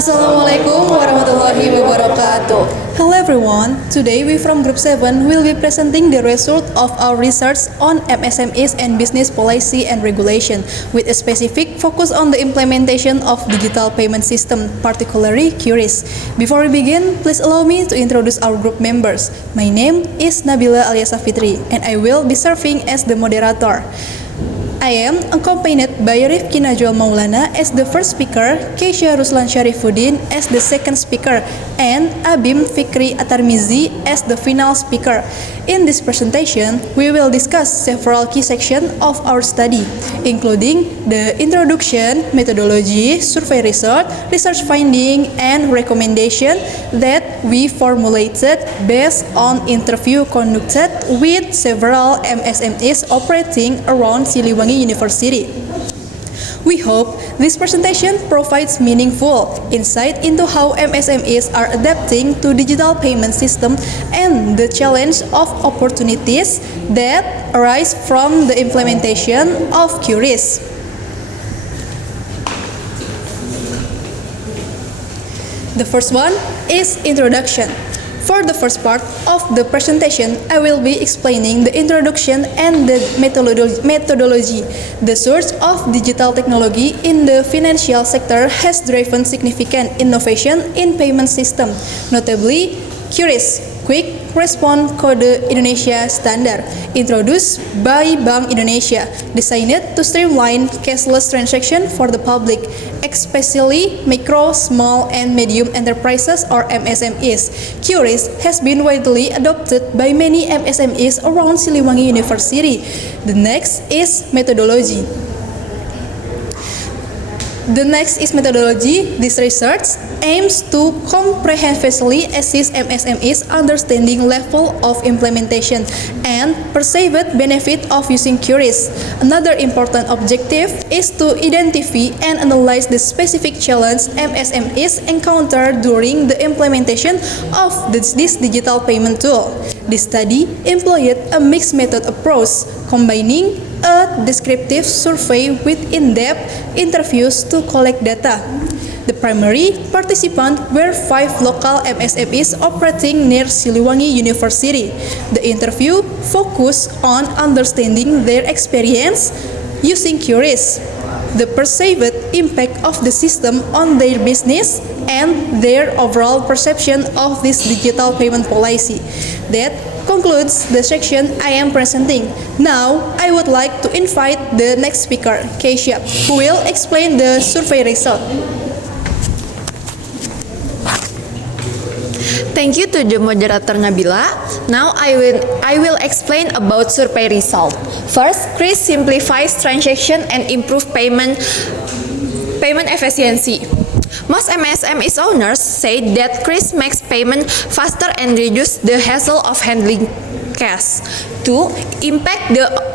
Assalamualaikum warahmatullahi wabarakatuh. Hello everyone, today we from Group 7 will be presenting the result of our research on MSMEs and business policy and regulation with a specific focus on the implementation of digital payment system, particularly QRIS. Before we begin, please allow me to introduce our group members. My name is Nabila Aliasa Fitri and I will be serving as the moderator. I am accompanied by Rifki Najwa Maulana as the first speaker, Keisha Ruslan Sharifuddin as the second speaker, and Abim Fikri Atarmizi as the final speaker. In this presentation, we will discuss several key sections of our study, including the introduction, methodology, survey result, research finding, and recommendation that we formulated based on interview conducted with several MSMEs operating around Siliwangi University. We hope this presentation provides meaningful insight into how MSMEs are adapting to digital payment system and the challenge of opportunities that arise from the implementation of QRIS. The first one is introduction. For the first part of the presentation, I will be explaining the introduction and the methodology. The source of digital technology in the financial sector has driven significant innovation in payment system, notably QRIS, Quick Response Code Indonesia Standard, introduced by Bank Indonesia, designed to streamline cashless transaction for the public, especially micro, small, and medium enterprises or MSMEs. QRIS has been widely adopted by many MSMEs around Siliwangi University. The next is methodology. This research aims to comprehensively assess MSMEs' understanding level of implementation and perceived benefit of using QRIS. Another important objective is to identify and analyze the specific challenge MSMEs encounter during the implementation of this digital payment tool. This study employed a mixed method approach, combining a descriptive survey with in-depth interviews to collect data. The primary participants were 5 local MSMEs operating near Siliwangi University. The interview focused on understanding their experience using QRIS, the perceived impact of the system on their business, and their overall perception of this digital payment policy. That concludes the section I am presenting. Now, I would like to invite the next speaker, Keisha, who will explain the survey result. Thank you to the moderator Nabila. Now I will explain about survey result. First, QRIS simplifies transaction and improve payment efficiency. Most MSME owners say that QRIS makes payment faster and reduce the hassle of handling cash. 2. Impact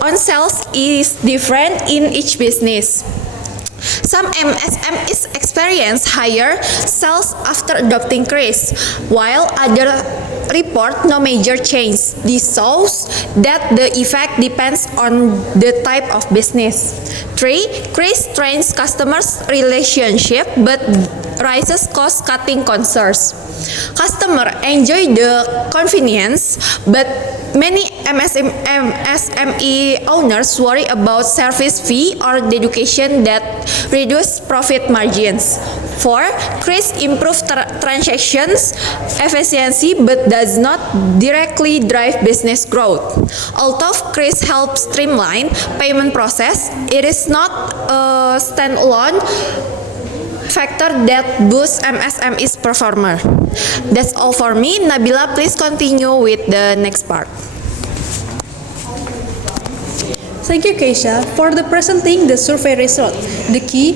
on sales is different in each business. Some MSMEs experience higher sales after adopting QRIS, while others report no major change. This shows that the effect depends on the type of business. 3. QRIS trains customers' relationship but raises cost-cutting concerns. Customers enjoy the convenience, but many MSME owners worry about service fee or dedication that reduce profit margins. 4. QRIS improves transactions efficiency but does not directly drive business growth. Although QRIS helps streamline payment process, it is not a standalone factor that boosts MSME's performer. That's all for me. Nabila, please continue with the next part. Thank you, Keisha, for presenting the survey result. The key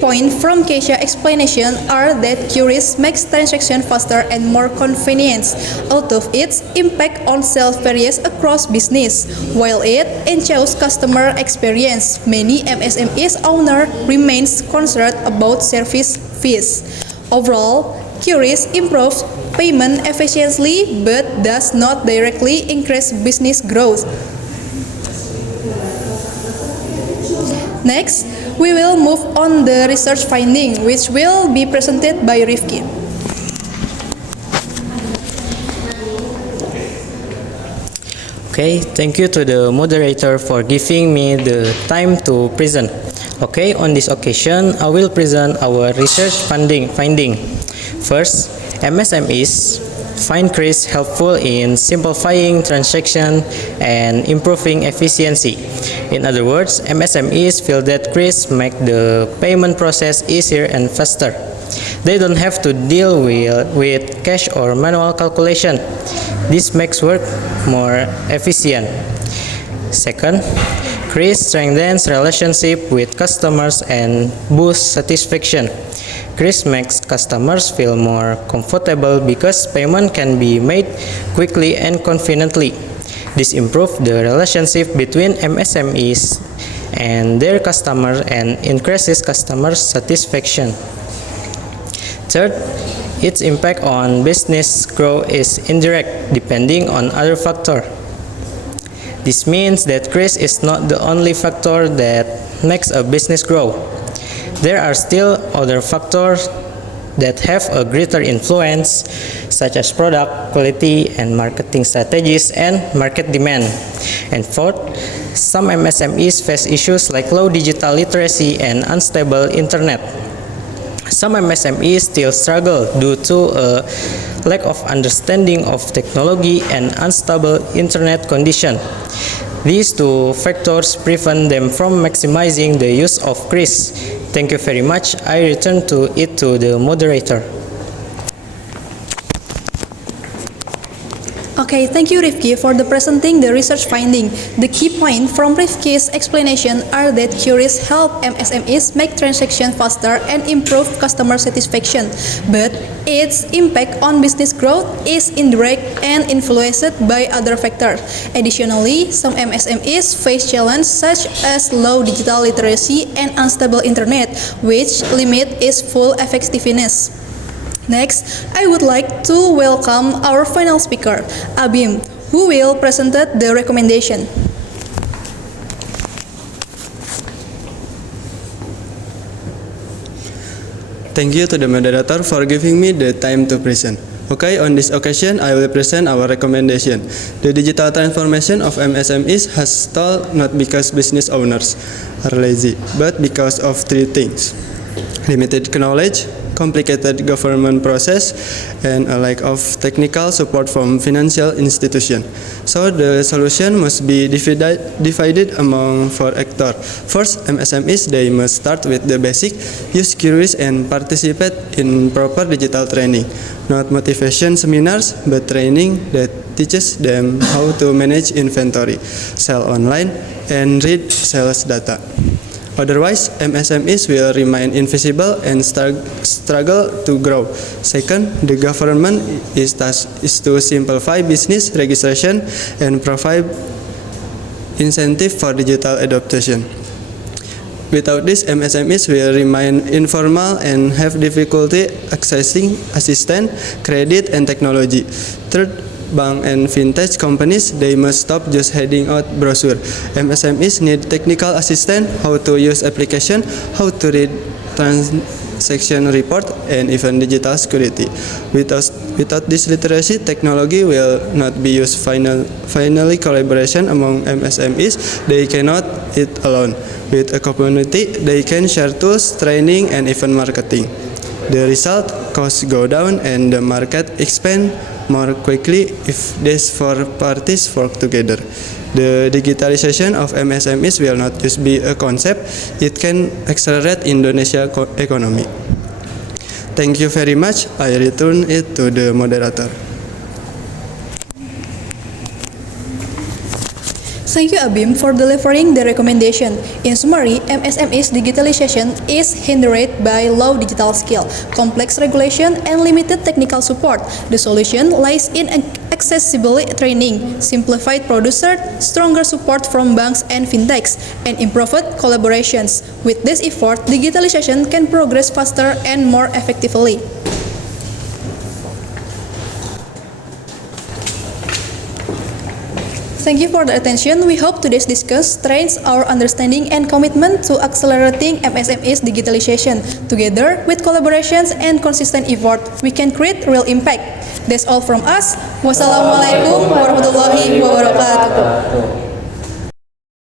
point from Keisha's explanation are that QRIS makes transaction faster and more convenient, although its impact on sales varies across business. While it ensures customer experience, many MSMEs owner remains concerned about service fees. Overall, QRIS improves payment efficiency but does not directly increase business growth. Next, we will move on the research finding, which will be presented by Rifki. Okay, thank you to the moderator for giving me the time to present. Okay, on this occasion, I will present our research finding. First, MSMEs find CRIS helpful in simplifying transaction and improving efficiency. In other words, MSMEs feel that CRIS make the payment process easier and faster. They don't have to deal with cash or manual calculation. This makes work more efficient. Second, CRIS strengthens relationship with customers and boosts satisfaction. CRIS makes customers feel more comfortable because payment can be made quickly and conveniently. This improves the relationship between MSMEs and their customers and increases customer satisfaction. Third, its impact on business growth is indirect, depending on other factors. This means that CRIS is not the only factor that makes a business grow. There are still other factors that have a greater influence, such as product quality and marketing strategies and market demand. And fourth, some MSMEs face issues like low digital literacy and unstable internet. Some MSMEs still struggle due to a lack of understanding of technology and unstable internet condition. These two factors prevent them from maximizing the use of CRIS. Thank you very much. I return to the moderator. Okay, thank you Rifki for the presenting the research finding. The key point from Rifki's explanation are that QRIS help MSMEs make transactions faster and improve customer satisfaction, but its impact on business growth is indirect and influenced by other factors. Additionally, some MSMEs face challenges such as low digital literacy and unstable internet, which limit its full effectiveness. Next, I would like to welcome our final speaker, Abim, who will present the recommendation. Thank you to the moderator for giving me the time to present. Okay, on this occasion, I will present our recommendation. The digital transformation of MSMEs has stalled not because business owners are lazy, but because of three things: limited knowledge, complicated government process, and a lack of technical support from financial institutions. So the solution must be divided among four actors. First, MSMEs, they must start with the basic, use QRIS and participate in proper digital training. Not motivation seminars, but training that teaches them how to manage inventory, sell online, and read sales data. Otherwise, MSMEs will remain invisible and struggle to grow. Second, the government is to simplify business registration and provide incentive for digital adoption. Without this, MSMEs will remain informal and have difficulty accessing assistance, credit, and technology. Third, bank and fintech companies, they must stop just handing out brochure. MSMEs need technical assistance, how to use application, how to read transaction report, and even digital security. Without this literacy, technology will not be used. Finally, collaboration among MSMEs, they cannot eat alone. With a community, they can share tools, training, and even marketing. The result, costs go down and the market expand more quickly if these four parties work together. The digitalization of MSMEs will not just be a concept, it can accelerate Indonesia's economy. Thank you very much. I return it to the moderator. Thank you, Abim, for delivering the recommendation. In summary, MSME's digitalization is hindered by low digital skill, complex regulation, and limited technical support. The solution lies in accessible training, simplified producer, stronger support from banks and fintechs, and improved collaborations. With this effort, digitalization can progress faster and more effectively. Thank you for the attention. We hope today's discussion strengthens our understanding and commitment to accelerating MSME's digitalization. Together, with collaborations and consistent effort, we can create real impact. That's all from us. Wassalamualaikum warahmatullahi wabarakatuh.